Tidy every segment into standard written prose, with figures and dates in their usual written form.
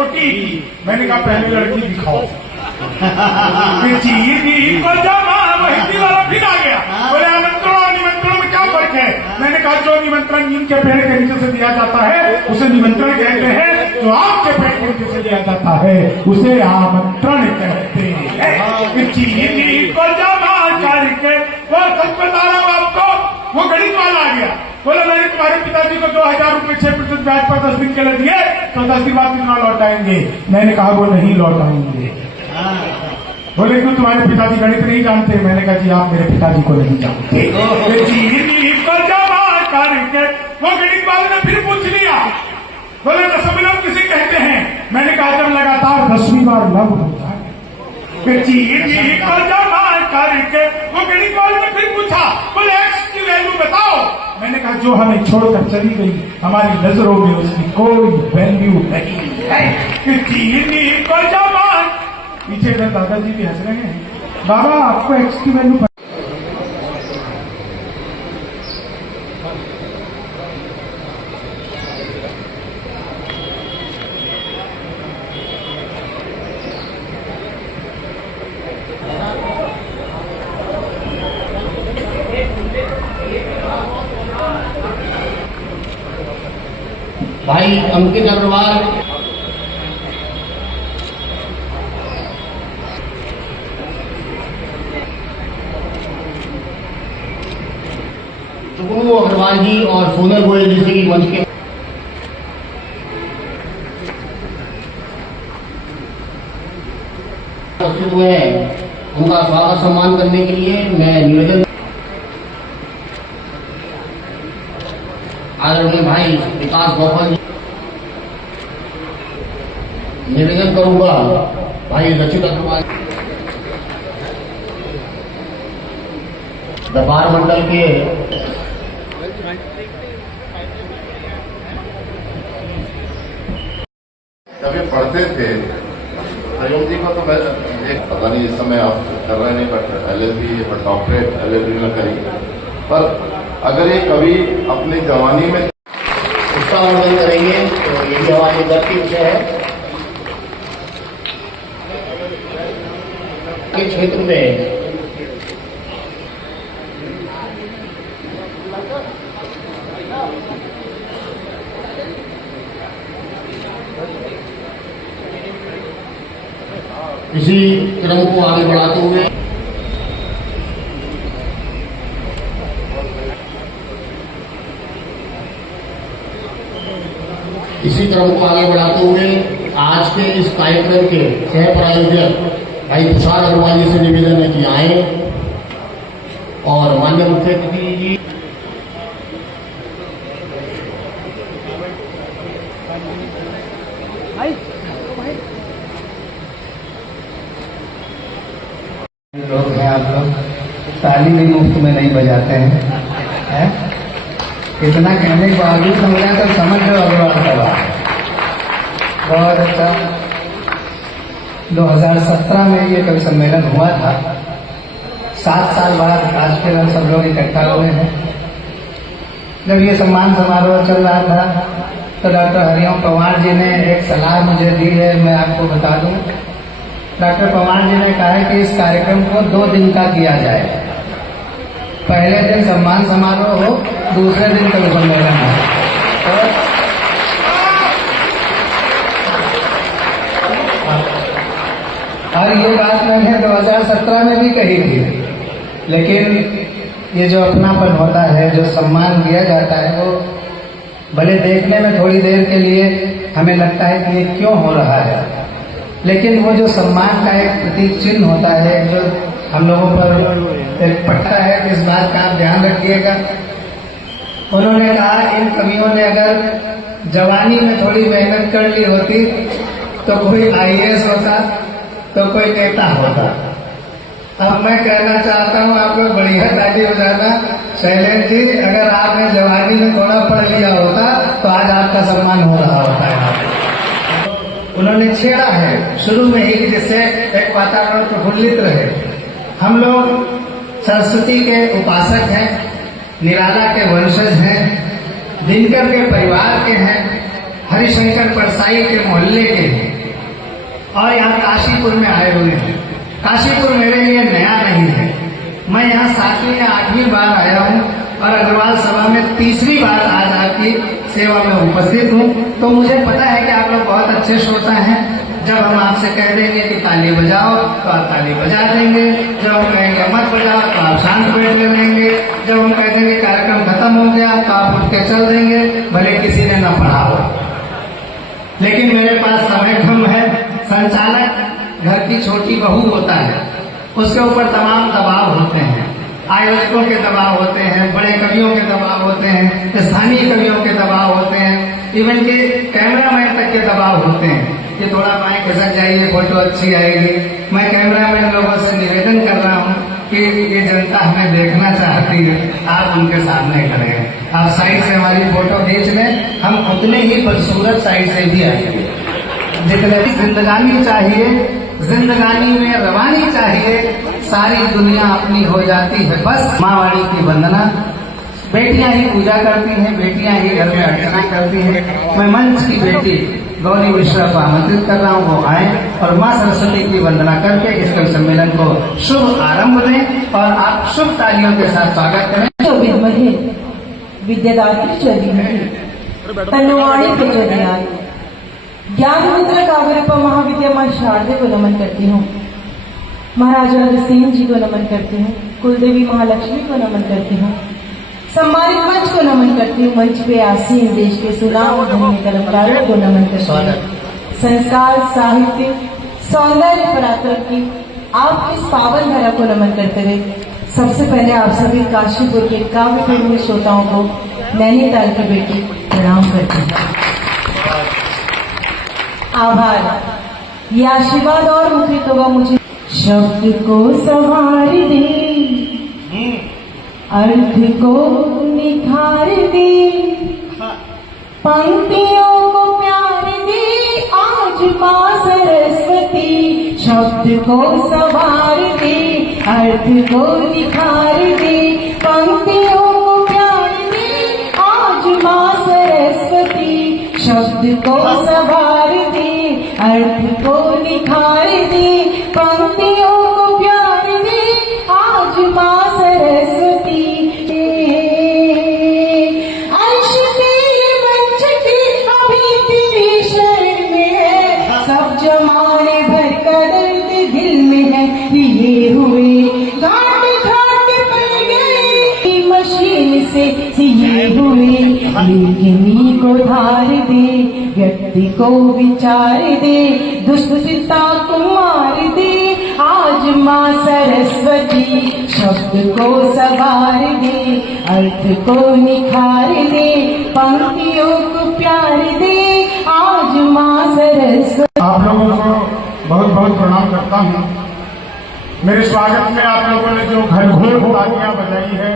छोटी थी। मैंने कहा पहले लड़की दिखाओ। चीनी को जमा हिंदी वाला फिर आ गया, बोले आमंत्रण और निमंत्रण में क्या फर्क है? मैंने कहा जो निमंत्रण नीम के पेड़ के नीचे से दिया जाता है उसे निमंत्रण कहते हैं, जो आम के पेड़ के नीचे से दिया जाता है उसे आमंत्रण कहते हैं। चीनी को जमा करके वो सच बता रहा हूं आपको, वो गणित वाला आ गया, बोला मैंने तुम्हारे पिताजी को 2000 रुपए 6% ब्याज पर 10 दिन के लिए दिए, तो 10 दिन बाद कितना लौटाएंगे? मैंने कहा वो नहीं लौटाएंगे। बोले क्यों, तुम्हारे पिताजी गणित नहीं जानते? मैंने कहा जी आप मेरे पिताजी को नहीं जानते। को जमा करके वो गणित वाले ने फिर पूछ लिया, बोले दशमलव किसे कहते हैं? मैंने कहा जब लगातार 10वीं बार लव होता है। को जमा करके वो गणित वाले ने फिर पूछा, बोले एक्स की वैल्यू बताओ। मैंने कहा जो हमें छोड़कर चली गई, हमारी नजरों में उसकी कोई वैल्यू नहीं है। को जमा, पीछे इधर दादाजी भी हंस रहे हैं, बाबा आपको एक्स की वैल्यू भाई अंकित अग्रवाल, जुगनू अग्रवाल जी और सोनल गोयल जी से मंच के उपस्थित हुए हैं, उनका स्वागत सम्मान करने के लिए मैं निवेदन आदरणीय भाई विकास गोपाल जी निवेदन करूंगा, भाई रचित अग्रवाल व्यापार मंडल के जब ये पढ़ते थे हरिओम जी को, तो मैं एक पता नहीं इस समय आप कर रहे नहीं, बट LLB और डॉक्टरेट LLB में करेंगे, पर अगर ये कभी अपनी जवानी में उत्साहवर्धन करेंगे तो ये भी हमारे गर्व की विषय है। के क्षेत्र में इसी क्रम को आगे बढ़ाते हुए आज के इस कार्यक्रम के सह प्रायोजक भाई तुषार अग्रवाल जी से निवेदन है कि आए और माननीय मुख्य अतिथि जी लोग हैं, आप लोग ताली भी मुफ्त में नहीं बजाते हैं, है? इतना कहने के बावजूद समझा तो समझ लो अग्रवाल का बात बहुत अच्छा। 2017 में ये कवि सम्मेलन हुआ था, 7 साल बाद आज फिर हम सब लोग इकट्ठा हुए हैं। जब ये सम्मान समारोह चल रहा था तो डॉक्टर हरिओम पवार जी ने एक सलाह मुझे दी है, मैं आपको बता दूं। डॉक्टर पवार जी ने कहा है कि इस कार्यक्रम को 2 दिन का किया जाए, पहले दिन सम्मान समारोह हो, दूसरे दिन कवि सम्मेलन हो। और ये बात मैंने 2017 में भी कही थी, लेकिन ये जो अपनापन होता है, जो सम्मान दिया जाता है, वो भले देखने में थोड़ी देर के लिए हमें लगता है कि ये क्यों हो रहा है, लेकिन वो जो सम्मान का एक प्रतीक चिन्ह होता है, जो हम लोगों पर एक पट्टा है, इस बात का आप ध्यान रखिएगा। उन्होंने कहा इन कवियों ने अगर जवानी में थोड़ी मेहनत कर ली होती तो कोई IAS होता, तो कोई नेता होता। अब मैं कहना चाहता हूं, आप लोग बढ़िया ताली हो जाना। शैलेंद्र जी, अगर आपने जवानी में थोड़ा पढ़ लिया होता तो आज आपका सम्मान हो रहा होता है। उन्होंने छेड़ा है शुरू में ही, जिससे एक वातावरण प्रफुल्लित रहे। हम लोग सरस्वती के उपासक हैं, निराला के वंशज हैं, दिनकर के परिवार के हैं। हरिशंकर परसाई के मोहल्ले के हैं और यहाँ काशीपुर में आए हुए हैं। काशीपुर मेरे लिए नया नहीं है, मैं यहाँ 7वीं या 8वीं बार आया हूँ और अग्रवाल सभा में 3री बार आज आपकी सेवा में उपस्थित हूँ। तो मुझे पता है कि आप लोग बहुत अच्छे श्रोता हैं। जब हम आपसे कह देंगे कि ताली बजाओ तो आप ताली बजा देंगे, जब हम कहेंगे मत बजाओ तो आप शांत बैठ लेंगे, जब हम कह देंगे कार्यक्रम खत्म हो गया तो आप उठ के चल देंगे, भले किसी ने न पढ़ा हो। लेकिन मेरे पास समय कम है। संचालक घर की छोटी बहू होता है, उसके ऊपर तमाम दबाव होते हैं, आयोजकों के दबाव होते हैं, बड़े कवियों के दबाव होते हैं, स्थानीय कवियों के दबाव होते हैं, इवन के कैमरामैन तक के दबाव होते हैं कि थोड़ा माइक खसक जाइए, फोटो अच्छी आएगी। मैं कैमरामैन लोगों से निवेदन कर रहा हूँ कि ये जनता हमें देखना चाहती है, आप उनके सामने करें, आप साइड से हमारी फोटो खींच लें, हम उतने ही बदसूरत साइड से भी आएंगे। जितने जिंदगानी चाहिए, जिंदगानी में रवानी चाहिए, सारी दुनिया अपनी हो जाती है बस माँवाड़ी की वंदना। बेटियां ही पूजा करती हैं, बेटियां ही घर में अर्चना करती हैं। मैं मंच की बेटी गौरी मिश्रा को आमंत्रित कर रहा हूँ, वो आए और माँ सरस्वती की वंदना करके इस कवि सम्मेलन को शुभ आरंभ दें और आप शुभ तालियों के साथ स्वागत करें। विद्महे विद्यादात्री च धीमहि तन्नो प्रचोदयात्। ज्ञान मुद्रा काव्यरूपा महाविद्या शारदे को नमन करती हूँ, महाराजा अग्रसेन जी को नमन करती हूँ, कुलदेवी महालक्ष्मी को नमन करती हूँ, सम्मानित मंच को नमन करती हूँ, मंच पे आसीन देश के सुनाम धन्य कलाकारों को नमन करती हूँ। संस्कार, साहित्य, सौंदर्य, पराक्रम की आपकी इस पावन धरा को नमन करते हुए सबसे पहले आप सभी काशीपुर के काव्य प्रेमी श्रोताओं को नैनीताल की बेटी प्रणाम करती हूँ। आभार। ये आशीर्वाद और मुखरित होगा मुझे। शब्द को संवार दे, अर्थ को निखार दे, पंक्तियों को प्यार दे आज माँ सरस्वती। शब्द को संवार दे, अर्थ को निखार दे, पंक्तियों को प्यार दे आज माँ सरस्वती। शब्द को संवार दे, अर्थ को निखार दे, पंक्तियों को प्यार दे आज माँ सरस्वती। अंश तेरे वंशके अभी तेरी शरण में है, सब जमाने भर का दर्द दिल में है लिए हुए, घाट घाट पर गए मशीन से सिए हुए। लेखनी को धार दे, व्यक्ति को विचार दे, दुष्टता को मार दे आज माँ सरस्वती। शब्द को सवार दे, अर्थ को निखार दे, पंक्तियों को प्यार दे आज माँ सरस्वती। आप लोगों को बहुत बहुत प्रणाम करता हूँ। मेरे स्वागत में आप लोगों ने जो घर घोर तालियां बजाई है,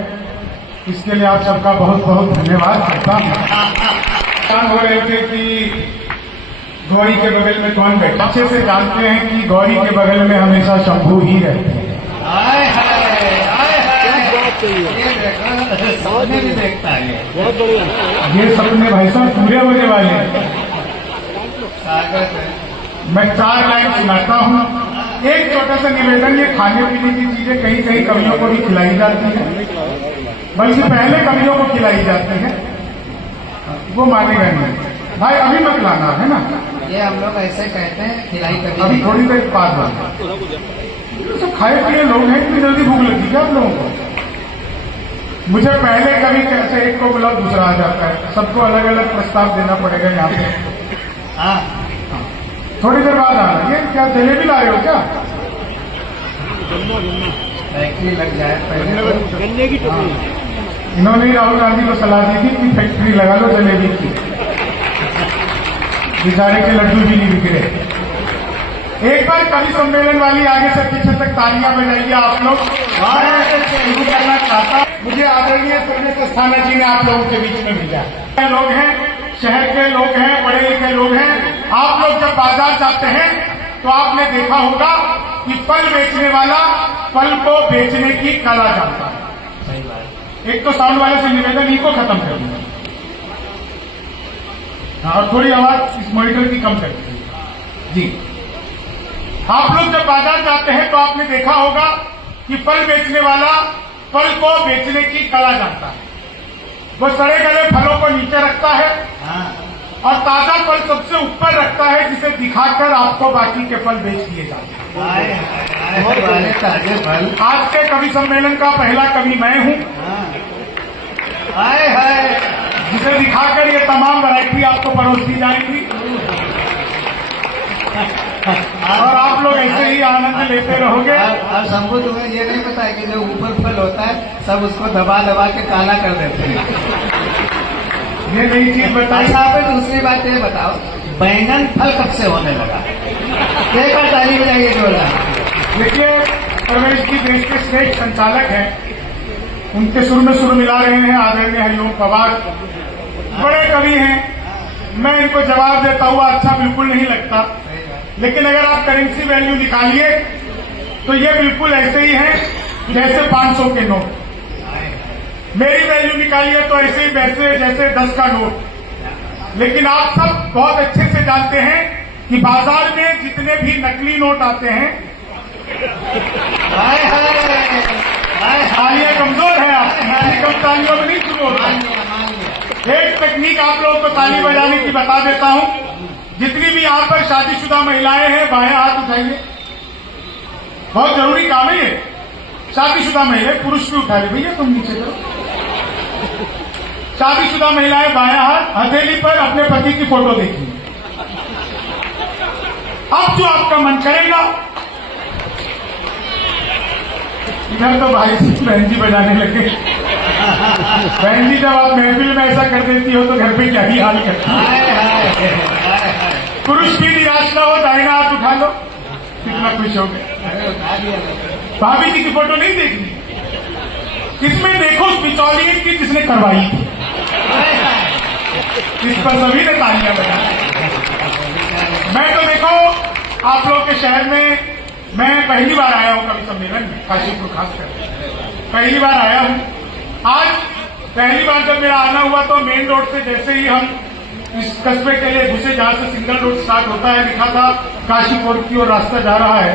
इसके लिए आप सबका बहुत बहुत धन्यवाद करता हूँ। हो रहे थे कि गौरी के बगल में कौन बैठा, अच्छे से जानते हैं कि गौरी के बगल में हमेशा शंभू ही रहते हैं। ये सपने भाई साहब पूरे होने वाले हैं। मैं 4 लाइन सुनाता हूँ। एक छोटा सा निवेदन, ये खाने पीने की चीजें कहीं कहीं कवियों को भी खिलाई जाती है, बल्कि पहले कवियों को खिलाई जाती है, वो मानेगा नहीं भाई, अभी मत लाना है ना। ये हम लोग ऐसे कहते हैं, खिलाई कभी अभी थोड़ी देर बाद लाना। तो खाए पिए लोग हैं, इतनी जल्दी भूख लगती है आप लोगों को। मुझे पहले कभी कैसे एक को बुलाओ दूसरा आ जाता है, सबको अलग अलग प्रस्ताव देना पड़ेगा यहाँ पे। हाँ, थोड़ी देर बाद आना। ये क्या जलेबी ला रहे हो क्या? फैक्ट्री लग जाए पहले गन्ने की टोकरी। इन्होंने राहुल गांधी को सलाह दी थी कि फैक्ट्री लगा लो जलेबी की, बेचारे के लड्डू भी नहीं बिक रहे। एक बार कवि सम्मेलन वाली आगे से पीछे तक तालियां बजाइए आप लोग। शुरू करना चाहता हूं, मुझे आदरणीय स्वर्गीय अस्थाना जी ने आप लोगों के बीच में भेजा। लोग हैं, शहर के लोग हैं, पढ़े लिखे लोग हैं। आप लोग जब बाजार जाते हैं तो आपने देखा होगा कि फल बेचने वाला फल को बेचने की कला जानता है। एक तो साउंड वाले से निवेदन, इनको खत्म कर दिया। और थोड़ी आवाज इस मॉनिटर की कम कर दीजिए जी। आप लोग जब बाजार जाते हैं तो आपने देखा होगा कि फल बेचने वाला फल को बेचने की कला जानता है। वो सड़े गले फलों को नीचे रखता है और ताजा फल सबसे ऊपर रखता है, जिसे दिखाकर आपको बाकी के फल बेच दिए जाते हैं। ताजे फल। आज के कवि सम्मेलन का पहला कवि मैं हूं, जिसे दिखाकर ये तमाम वैरायटी आपको परोस दी जाएंगी और आप लोग ऐसे ही आनंद लेते रहोगे। अब सबको तुम्हें ये नहीं पता है कि जो ऊपर फल होता है सब उसको दबा दबा के काला कर देते हैं। ये नई चीज बताई। अच्छा, आप दूसरी बात ये बताओ, बैंगन फल कब से होने लगा? एक बार ताली बजाइए जोरदार। देखिए, प्रवेश जी देश के श्रेष्ठ संचालक हैं, उनके सुर में सुर मिला रहे हैं आदरणीय हरिओम पवार, बड़े कवि हैं। मैं इनको जवाब देता हुआ अच्छा बिल्कुल नहीं लगता, लेकिन अगर आप करेंसी वैल्यू निकालिए तो ये बिल्कुल ऐसे ही है जैसे 500 के नोट। मेरी वैल्यू निकालिए तो ऐसे ही वैसे जैसे 10 का नोट। लेकिन आप सब बहुत अच्छे से जानते हैं कि बाजार में जितने भी नकली नोट आते हैं, तालियां कमजोर है आपकी, कम तालियों में नहीं शुरू होता। एक तकनीक आप लोगों को ताली बजाने की बता देता हूं। जितनी भी यहाँ पर शादीशुदा महिलाएं हैं, बायां हाथ उठाइए, बहुत जरूरी काम है ये। शादीशुदा महिलाएं, पुरुष भी उठा रहे, भैया तुम नीचे करो। शादीशुदा महिलाएं बायां हाथ, हथेली पर अपने पति की फोटो देखिए। अब जो आपका मन करेगा, इधर तो भाई बहन जी बजाने लगे। बहन जी, जब आप महफिल में ऐसा कर देती हो तो घर पे क्या ही हाल करती है। पुरुष भी निराश ना हो, दाहिना हाथ उठा लो, कितना खुश हो गए। भाभी जी की फोटो नहीं देखनी, इसमें देखो उस बिचौलिए की जिसने करवाई थी। इस पर सभी ने तालियां बजाई। मैं तो देखो आप लोग के शहर में मैं पहली बार आया हूं कवि सम्मेलन में, काशीपुर खासकर पहली बार आया हूं। आज पहली बार जब मेरा आना हुआ तो मेन रोड से जैसे ही हम इस कस्बे के लिए घुसे, जहां से सिंगल रोड स्टार्ट होता है, लिखा था काशीपुर की ओर रास्ता जा रहा है,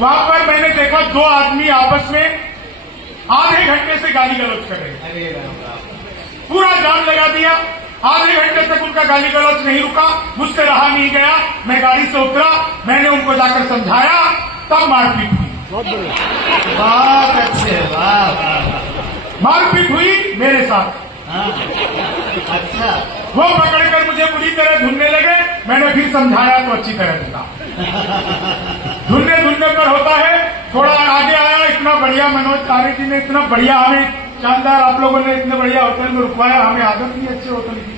वहां पर मैंने देखा 2 आदमी आपस में आधे घंटे से गाली गलौज कर रहे हैं। पूरा जाम लगा दिया, आधे घंटे तक उनका गाली गलौज नहीं रुका। मुझसे रहा नहीं गया, मैं गाड़ी से उतरा, मैंने उनको जाकर समझाया, तब मारपीट हुई। बहुत अच्छे, मारपीट हुई मेरे साथ। अच्छा, वो पकड़कर मुझे बुरी तरह धुनने लगे, मैंने फिर समझाया तो अच्छी तरह धुना। धुनने पर होता है, थोड़ा आगे आया, इतना बढ़िया मनोज तारे जी ने इतना बढ़िया हमें शानदार, आप लोगों ने इतने बढ़िया होटल में रुकवाया, हमें आदत नहीं अच्छे होटल की।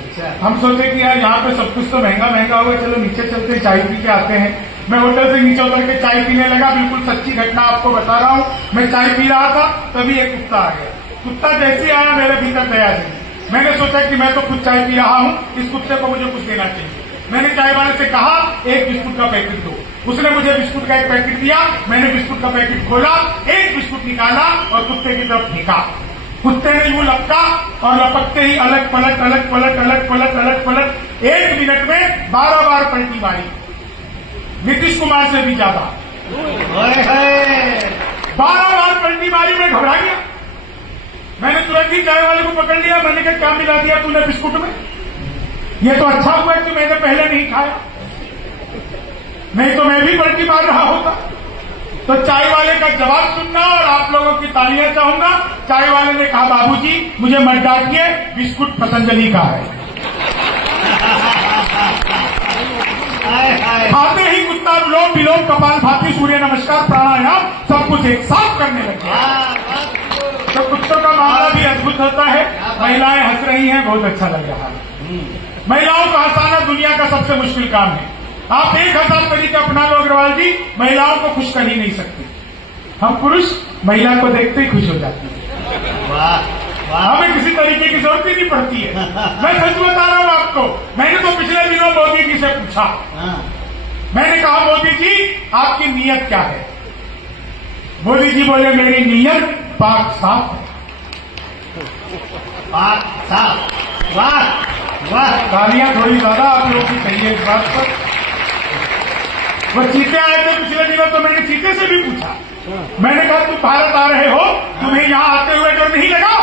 अच्छा, हम सोचे कि यार यहाँ पे सब कुछ तो महंगा महंगा होगा, चलो नीचे चलते चाय पी के आते हैं। मैं होटल से नीचे उतर के चाय पीने लगा, बिल्कुल सच्ची घटना आपको बता रहा हूँ। मैं चाय पी रहा था, तभी एक कुत्ता आ गया। कुत्ता जैसे आया मेरे भीतर दया जगी। मैंने सोचा कि मैं तो खुद चाय पी रहा हूँ, इस कुत्ते को मुझे कुछ देना चाहिए। मैंने चाय वाले से कहा, एक बिस्कुट का पैकेट दो। उसने मुझे बिस्कुट का एक पैकेट दिया, मैंने बिस्कुट का पैकेट खोला, एक बिस्कुट निकाला और कुत्ते की तरफ फेंका। कुत्ते ने यूं लपका और लपकते ही अलग पलट अलग पलट अलग पलट अलग पलट 1 मिनट में 12 बार पलटी मारी, नीतीश कुमार से भी ज्यादा। 12 बार पलटी मारी, मैं घबरा गया। मैंने तुरंत ही चाय वाले को पकड़ लिया, मैंने कहा क्या मिला दिया तूने बिस्कुट में? ये तो अच्छा हुआ कि मैंने पहले नहीं खाया, नहीं तो मैं भी पलटी मार रहा होता। तो चाय वाले का जवाब सुनना और आप लोगों की तालियां चाहूंगा। चाय वाले ने कहा, बाबूजी मुझे मत डांटिए, बिस्कुट पतंजलि का है। खाते ही कुत्ता विलोम विलोम कपाल भाती सूर्य नमस्कार प्राणायाम सब कुछ एक साथ करने लगे। तो कुत्तों का मामला भी अद्भुत होता है। महिलाएं हंस रही हैं, बहुत अच्छा लग रहा है। महिलाओं को हंसाना दुनिया का सबसे मुश्किल काम है। आप 1000 तरीके अपना लो अग्रवाल जी, महिलाओं को खुश कर ही नहीं सकते। हम पुरुष महिला को देखते ही खुश हो जाते हैं। हमें किसी तरीके की जरूरत ही नहीं पड़ती है। मैं सच बता रहा हूं आपको। मैंने तो पिछले दिनों मोदी जी से पूछा, मैंने कहा मोदी जी आपकी नीयत क्या है? मोदी जी बोले मेरी नीयत पाक साफ है। पाक साफ, वाह वाह तालियां थोड़ी ज्यादा आप लोगों की चाहिए इस बात पर। वो चीते आए थे पिछले दिनों तो मैंने चीते से भी पूछा, मैंने कहा तुम भारत आ रहे हो, तुम्हें यहाँ आते हुए डर नहीं लगा?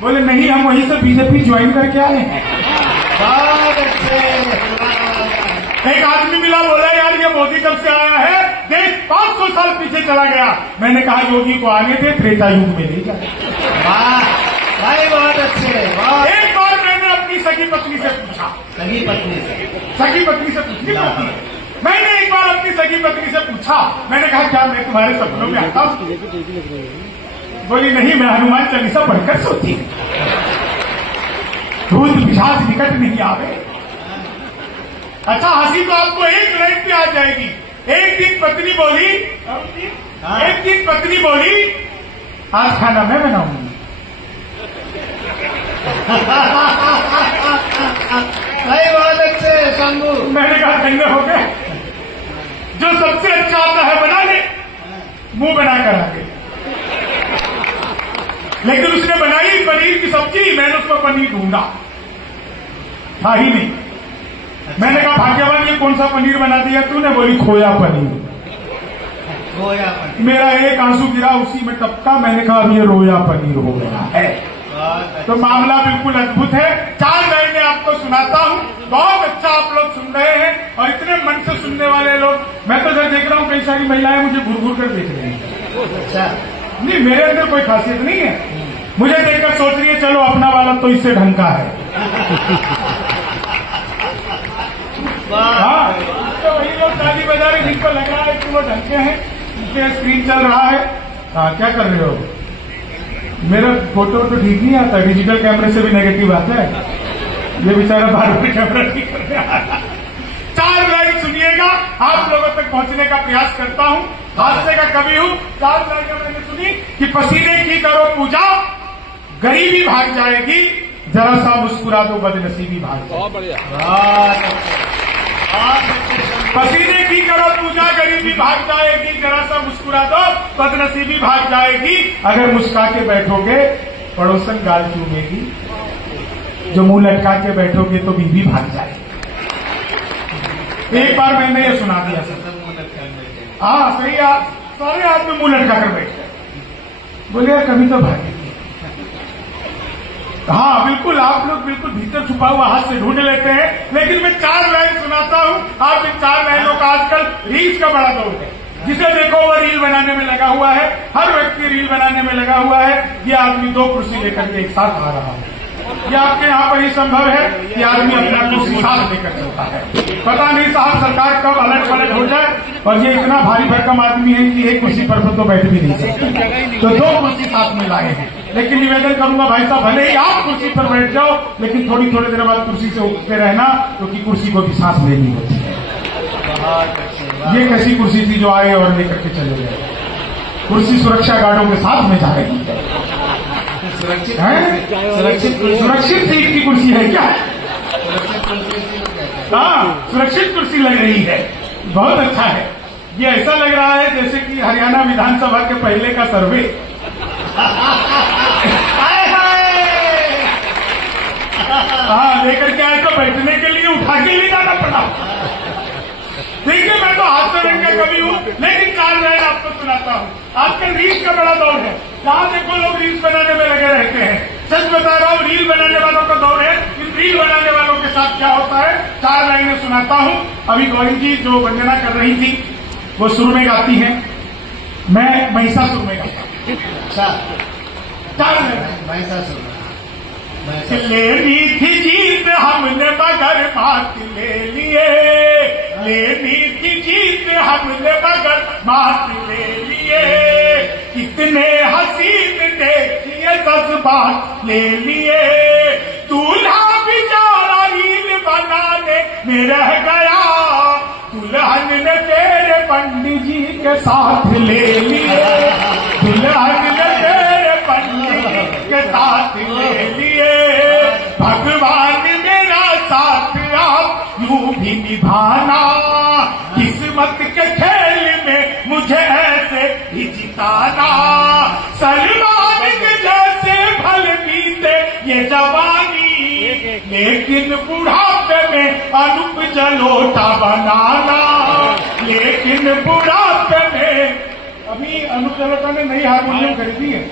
बोले नहीं, हम वहीं से बीजेपी ज्वाइन करके आए हैं। बहुत अच्छे। एक आदमी मिला, बोला यार ये मोदी कब से आया है, देश 500 साल पीछे चला गया। मैंने कहा योगी को आने थे, त्रेता युग में नहीं जाए। वाह भाई बहुत अच्छे। बहुत एक बार मैंने अपनी सगी पत्नी से पूछा, सगी पत्नी से सगी पत्नी से पूछी पत्नी, मैंने एक बार अपनी सगी पत्नी से पूछा, मैंने कहा क्या मैं तुम्हारे सपनों में आता हूं? बोली नहीं, मैं हनुमान चालीसा पढ़कर सोती हूं, भूत पिशाच निकट नहीं आवे। अच्छा हंसी तो आपको एक लाइन पे आ जाएगी। एक दिन पत्नी बोली, एक दिन पत्नी बोली आज खाना मैं बनाऊंगी। भाई बहुत अच्छे शंभू। मैंने कहा धन्य हो गए, जो सबसे अच्छा आता है बना ले, मुंह बनाकर आ गए। लेकिन उसने बनाई पनीर की सब्जी, मैंने उसको पनीर ढूंढा, था ही नहीं। मैंने कहा भाग्यवान ये कौन सा पनीर बना दिया तूने? बोली खोया पनीर। रोया पनीर। मेरा एक आंसू गिरा उसी में टपका, मैंने कहा अब ये रोया पनीर हो गया है। तो मामला बिल्कुल अद्भुत है। 4 लाइनें आपको सुनाता हूँ, बहुत अच्छा आप लोग सुन रहे हैं और इतने मन से सुनने वाले लोग। मैं तो जब देख रहा हूँ कई सारी महिलाएं मुझे घूर घूर कर देख रही हैं। अच्छा नहीं, मेरे अंदर कोई खासियत नहीं है, मुझे देखकर सोच रही है चलो अपना वाला तो इससे ढंग का है। हाँ, तो वही लोग ताली बजा रहे जिनको लग रहा है कि वो ढंग के हैं, उनके स्क्रीन चल रहा है। हाँ, क्या कर रहे हो? मेरा फोटो तो ठीक नहीं आता, डिजिटल कैमरे से भी नेगेटिव आता है। ये बेचारा बार बार कैमरा ठीक कर रहा है। 4 लाइन सुनिएगा, आप लोगों तक पहुंचने का प्रयास करता हूं। हादसे का कवि हूं। 4 लाइनें मैंने सुनी कि पसीने की करो पूजा, गरीबी भाग जाएगी, जरा सा मुस्कुरा दो बदनसीबी भाग जाएगी। बहुत अच्छे। पसीने की करो पूजा, गरीबी भाग जाएगी, जरा सा मुस्कुरा दो बदनसीबी भाग जाएगी। अगर मुस्कुरा के बैठोगे पड़ोसन गाल चूमेगी, जो मुंह लटका के बैठोगे तो बीवी भाग जाएगी। एक बार मैंने ये सुना दिया सर। हाँ सही, सारे आदमी मुंह लटका कर बैठ गए। बोले यार कभी तो भागेगी। हाँ बिल्कुल, आप लोग बिल्कुल भीतर छुपा हुआ हाथ से ढूंढ लेते हैं। लेकिन मैं 4 लाइन सुनाता हूँ। आप इन 4 लाइनों का आजकल रील्स का बड़ा दौर है। जिसे देखो वो रील बनाने में लगा हुआ है, हर व्यक्ति रील बनाने में लगा हुआ है। ये आदमी 2 कुर्सी लेकर के एक साथ आ रहा है। ये आपके यहाँ पर ही संभव है कि आदमी अपना कुर्सी साथ लेकर चलता है। पता नहीं साहब सरकार कब अलट पलट हो जाए, और ये इतना भारी भरकम आदमी है कि एक कुर्सी पर तो बैठ भी नहीं सकते, तो 2 कुर्सी साथ में लाए हैं। लेकिन निवेदन करूंगा भाई साहब, भले ही आप कुर्सी पर बैठ जाओ, लेकिन थोड़ी देर बाद कुर्सी से उठते रहना, क्योंकि कुर्सी को भी सांस लेनी होती है। ये कैसी कुर्सी थी जो आए और लेकर के चले गए? कुर्सी सुरक्षा गार्डों के साथ में जा रही है। सुरक्षित सीट की कुर्सी है क्या? हाँ, सुरक्षित कुर्सी लग रही है, बहुत अच्छा है। ये ऐसा लग रहा है जैसे कि हरियाणा विधानसभा के पहले का सर्वे। हाँ, लेकर के आए तो बैठने के लिए उठा के ले जाना पड़ा। देखिए मैं तो हास्य रंग का कवि हूँ, लेकिन 4 लाइन आपको सुनाता हूँ। आजकल रील्स का बड़ा दौर है, जहाँ देखो लोग रील्स बनाने में लगे रहते हैं। सच बता रहा हूँ, रील बनाने वालों का दौर है। इन रील बनाने वालों के साथ क्या होता है, 4 लाइनें सुनाता हूँ। अभी गौरी जी जो वंदना कर रही थी वो सुर में गाती हैं, मैं महिषासुर में गाता हूँ। अच्छा 4 लाइनें। महिषासुर। लेनी थी जीत हमने मगर मात ले लिए, लेनी थी जीत हमने मगर मात ले लिए। कितने हसीन देखिए जज्बात ले लिए, दूल्हा बेचारा रील बनाने में रह गया, दुल्हन ने तेरे पंडित जी के साथ ले लिए, दुल्हन ने तेरे पंडित जी के साथ ले लिए। भगवान मेरा साथ आप यूं भी निभाना, किस्मत के खेल में मुझे ऐसे ही जिताना। सलमान के जैसे भल बीते ये जवानी, लेकिन बुढ़ापे में अनुप जलोटा बनाना, लेकिन बुढ़ापे में, अभी अनुप जलोटा ने नई हारमोनियम खरीदी है,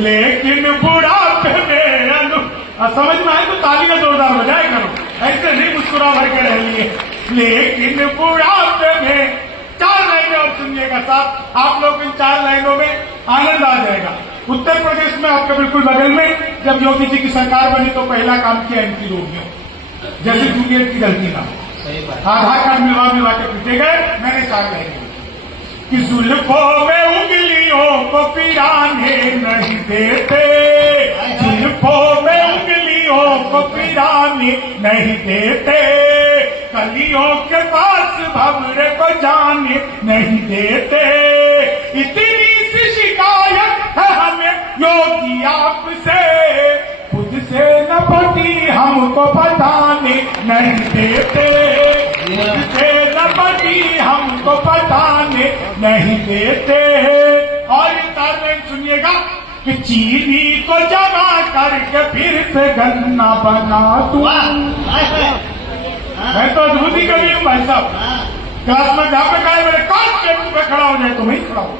लेकिन बुढ़ापे में अनुप, समझ में आए तो ताली का जोरदार बजाए करो, ऐसे नहीं मुस्कुरा भर के रह लिए। लेकिन बुढ़ापे में, 4 लाइनें और सुनिएगा साहब, आप लोग इन 4 लाइनों में आनंद आ जाएगा। उत्तर प्रदेश में आपके बिल्कुल बगल में जब योगी जी की सरकार बनी तो पहला काम किया इनकी रोगियों, जैसे जूनियर की गलती ना, आधार कार्ड मिलवा के पीटे गए। मैंने 4 लाइनें कि जुल्फों में उंगलियों को पिराने नहीं देते, जुल्फों में उंगलियों को पिराने नहीं देते, कलियों के पास भंवरे को जाने नहीं देते, इतनी सी शिकायत है हमें योगी आपसे, खुद से न पटी हमको बताने नहीं देते, खुद से न पटी हमको बताने नहीं देते। और तारमें सुनिएगा कि चीनी को जमा करके फिर से गन्ना बना दूं। मैं तो अद्भुती कभी हूँ भाई साहब, क्लास में जहाँ पे कहा मेरे कौन बेवकूफ पे खड़ा हो जाए तो मैं ही खड़ा हूँ।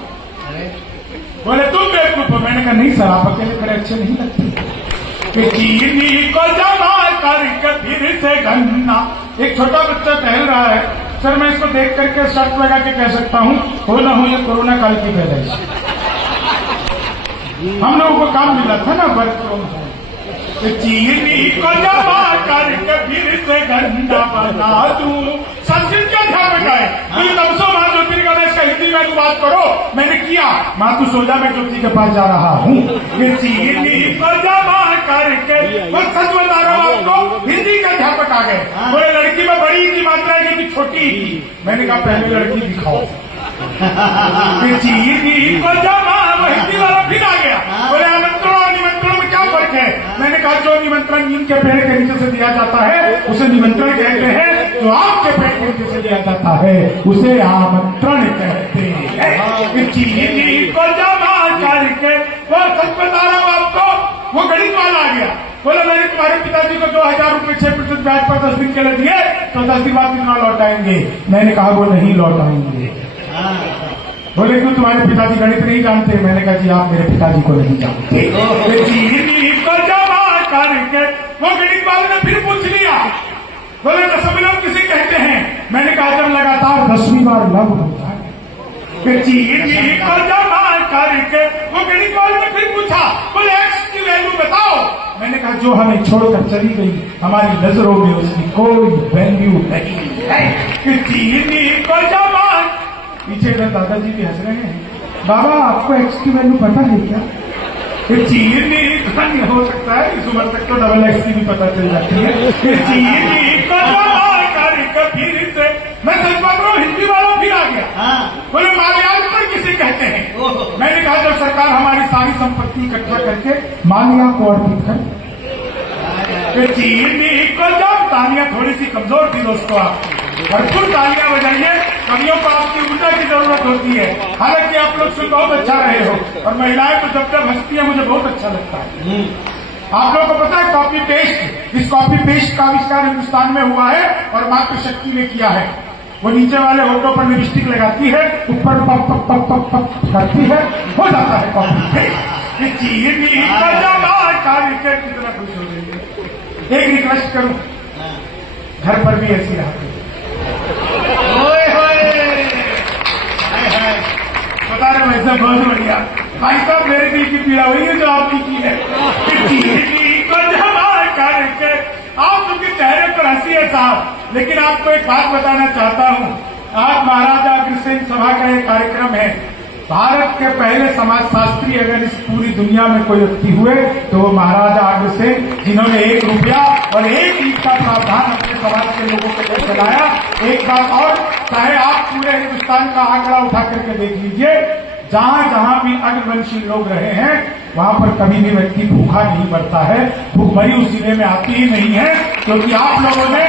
बोले तुम बेवकूफ हो, मैंने कहा नहीं सर आप अकेले खड़े अच्छे नहीं लगते। कि चीनी को जमा करके फिर से गन्ना, एक छोटा बच्चा टहल रहा है, सर मैं इसको देख करके शर्त लगा के कह सकता हूँ हो ना हो ये कोरोना काल की पैदाइश। हम लोगों को काम मिला था ना वर्क फ्रॉम होम, चीनी को जमा करके फिर से गन्ना बना दूं। संस्कृत का ध्यान है, मुझे तब से माँ ज्योति का इसका हिंदी में अनुवाद करो, मैंने किया। माँ तू सोजा में ज्योति के पास जा रहा हूँ, ये चीनी को जमा करके, मैं सच बता रहा हूँ आपको, हिंदी का अध्यापक आ गए, बोले लड़की में बड़ी की मात्रा है कि छोटी की। मैंने कहा पहले लड़की दिखाओ। चीनी को जमा, वो हिंदी वाला फिर आ गया, बोले आमंत्रण और निमंत्रण में क्या फर्क है। मैंने कहा जो निमंत्रण नीम के पेड़ के नीचे से दिया जाता है उसे निमंत्रण कहते हैं, जो आम के पेड़ के नीचे से दिया जाता है उसे आमंत्रण कहते हैं। चीनी को जमा करके, वो सच बता रहा हूँ आपको, वो गणित वाला आ गया, बोले मैंने तुम्हारे पिताजी को 2000 रुपये 6% ब्याज पर 10 दिन के लिए दिए तो 10 दिन बाद कितना लौटाएंगे। मैंने कहा वो नहीं लौटाएंगे। बोले क्यों तुम्हारे पिताजी गणित नहीं जानते। मैंने कहा जी आप मेरे पिताजी को नहीं जानते। चीनी को जमा करके, वो गणित वाले ने फिर पूछ लिया, बोले दशमलव किसे कहते हैं। मैंने कहा जब लगातार 10वीं बार लव होता है। चीनी को जमा करके, वो गणित वाले ने फिर पूछा, बोले एक्स की वैल्यू बताओ। मैंने कहा जो हमें छोड़कर चली गई, हमारी नजरों में उसकी कोई वैल्यू नहीं है। चीनी को जमा, पीछे इधर दादाजी भी हंस रहे हैं, बाबा आपको एक्स की वैल्यू पता है क्या। चीनी नहीं हो सकता है, इस उम्र तक तो डबल एक्स की भी पता चल जाती है। चीनी को जमा करके फिर से, मैं सच बात रहा हूँ, हिंदी वाला फिर आ गया, बोले माल्यार्पण किसे कहते हैं। मैंने कहा जब सरकार हमारी सारी संपत्ति इकट्ठा करके माल्या को अर्पित कर। चीनी को जब, तालियां थोड़ी सी कमजोर थी दोस्तों, आप भरपूर तालियां बजाइए, कवियों को आपकी ऊर्जा की जरूरत होती है। हालांकि आप लोग सुन बहुत अच्छा रहे हो, और महिलाएं तो जब जब हंसती है मुझे बहुत अच्छा लगता है। आप लोगों को पता है कॉपी पेस्ट, इस कॉपी पेस्ट का आविष्कार हिंदुस्तान में हुआ है और मातृशक्ति ने किया है। वो नीचे वाले होठों पर लिपस्टिक लगाती है, ऊपर पप पप पप पप पप करती है, हो जाता है कॉपी पेस्ट। चीनी को जमा करके, कितना खुश हो गई। एक रिक्वेस्ट करूं, घर पर भी ऐसी रहती बता रहे वैसे बहुत बढ़िया। भाई साहब मेरे दिल की पीड़ा हुई है जो आपकी की है। चीनी को जमा करके, आप उनके चेहरे पर हंसी है साहब, लेकिन आपको एक बात बताना चाहता हूं। आज महाराजा अग्रसेन सभा का एक कार्यक्रम है। भारत के पहले समाजशास्त्री अगर इस पूरी दुनिया में कोई व्यक्ति हुए तो वो महाराजा अग्रसेन, जिन्होंने 1 रुपया और 1 ईंट का प्रावधान अपने समाज के लोगों को लिए चलाया। एक बात और, चाहे आप पूरे हिंदुस्तान का आंकड़ा उठा करके देख लीजिए, जहां जहां भी अग्रवंशी लोग रहे हैं वहां पर कभी भी व्यक्ति भूखा नहीं मरता है। भूखमरी उस जिले में आती ही नहीं है, क्योंकि आप लोगों ने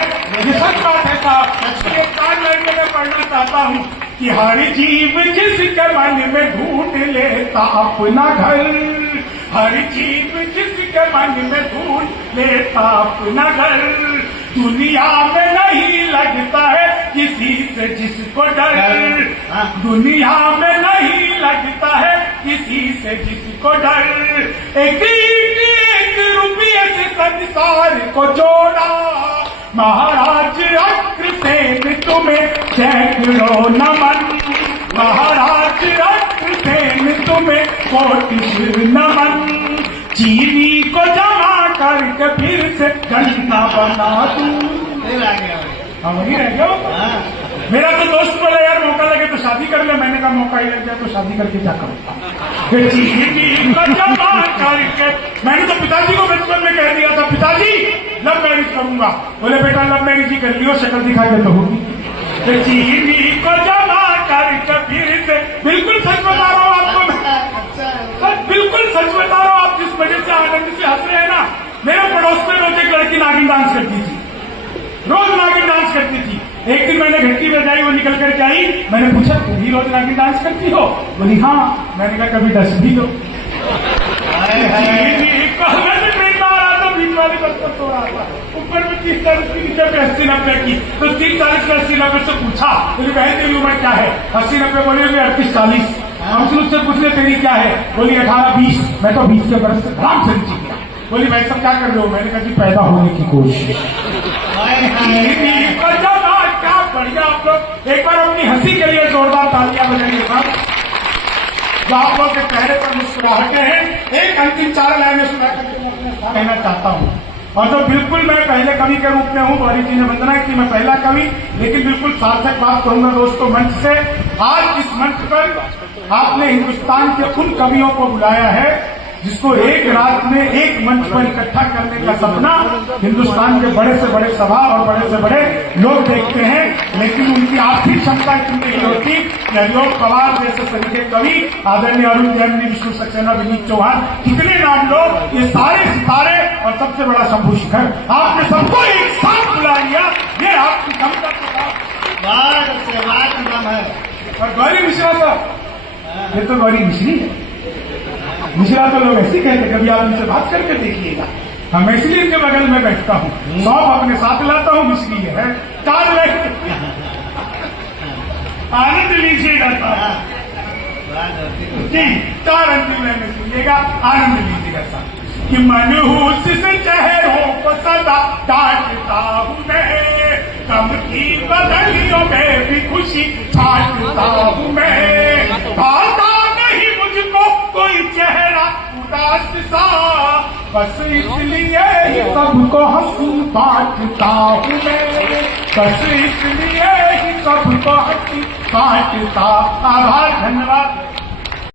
ये सच बात है साहब। एक कार्ड लाइन में पढ़ना चाहता हूं कि हर जीव जिसके मन में ढूंढ लेता अपना घर, हर जीव जिसके के मन में धूल लेता अपना घर। दुनिया में नहीं लगता है किसी से जिसको डर, दुनिया में नहीं लगता है किसी से जिसको डर। एक रुपये से संसार को जोड़ा, महाराज अग्रसेन तुम्हें सैकड़ों नमन, महाराज अग्रसेन तुम्हें कोटि नमन। चीनी को जमा करके फिर से घंटा बना दूं। हाँ वही रह गया। मेरा तो दोस्त बोला यार मौका लगे तो शादी कर ले, मैंने कहा मौका ही लग गया तो शादी करके क्या करूँगा। चीनी को जमा करके, मैंने तो पिताजी को बचपन में कह दिया था पिताजी लव मैरिज करूंगा। बोले बेटा लव मैरिज ही कर लियो, शक्ल दिखाई दे तो होगी। चीनी को जमा करके फिर से, बिल्कुल सच बता रहा हूँ आपको सर, बिल्कुल सच बता रहा हूँ। आप जिस वजह से आनंद से हंस रहे हैं ना, मेरे पड़ोस में रोज एक लड़की नागिन डांस करती थी, रोज नागिन डांस करती थी। एक दिन मैंने घंटी बजाई, वो निकल करके आई, मैंने पूछा तुम ही रोज नागिन डांस करती हो? बोली हाँ। मैंने कहा कभी डस भी दो। ट्रेन आ रहा था, बीच वाली बस पर सो रहा था, ऊपर में 30-40 की, नीचे पे 80-90 की। तो 30-40 में 80-90 से पूछा, बोली बहन तेरी उम्र क्या है? 80-90 बोले 38-40। हमसे उससे पूछ ले तेरी क्या है? बोली 18-20। मैं तो 20 के बरस से आराम से नीचे गया। बोली भाई सब क्या कर रहे हो? मैंने कहा जी पैदा होने की कोशिश। क्या बढ़िया आप लोग एक बार अपनी हंसी के लिए जोरदार तालियां बजाइए सर। जो आप लोग के चेहरे पर मुस्कुराहटे हैं, एक अंतिम 4 लाइनें सुना करके मैं अपने साथ कहना चाहता हूँ। और जो बिल्कुल मैं पहले कवि के रूप में हूँ, गौरी जी ने वंदना की मैं पहला कवि, लेकिन बिल्कुल सार्थक बात कहूंगा दोस्तों मंच से। आज इस मंच पर आपने हिंदुस्तान के उन कवियों को बुलाया है जिसको एक रात में एक मंच पर इकट्ठा करने का सपना हिंदुस्तान के बड़े से बड़े सभा और बड़े से बड़े लोग देखते हैं, लेकिन उनकी आर्थिक क्षमता इतनी नहीं होती कि अयोग पवार जैसे सभी के कवि, आदरणीय अरुण जैमिनी, विष्णु सक्सेना, विनीत चौहान, कितने नाम लोग, ये सारे सितारे और सबसे बड़ा शंभू शिखर, आपने सबको एक साथ बुला लिया। ये आपकी क्षमता के साथ है। और गौरी मिश्रा साहब, ये तो गौरी मिश्री है। मिश्रा तो लोग ऐसे कहते, कभी आप इनसे बात करके देखिएगा। हम इसलिए इनके बगल में बैठता हूँ, सौंफ अपने साथ लाता हूँ, मिश्री है 4 आनंद लीजिएगा जी, 4 अंतिम लाइनें सुनिएगा, आनंद लीजिएगा साहब। कि मनहूस से चेहरों को सदा डांटता हूँ मैं, कम की बदलियों में भी खुशी छाटता हूँ मैं। भाता नहीं मुझको कोई चेहरा उदास सा, बस इसलिए ही सबको हंसी बांटता हूँ मैं, बस इसलिए ही सबको हंसी बांटता। आभार, धन्यवाद।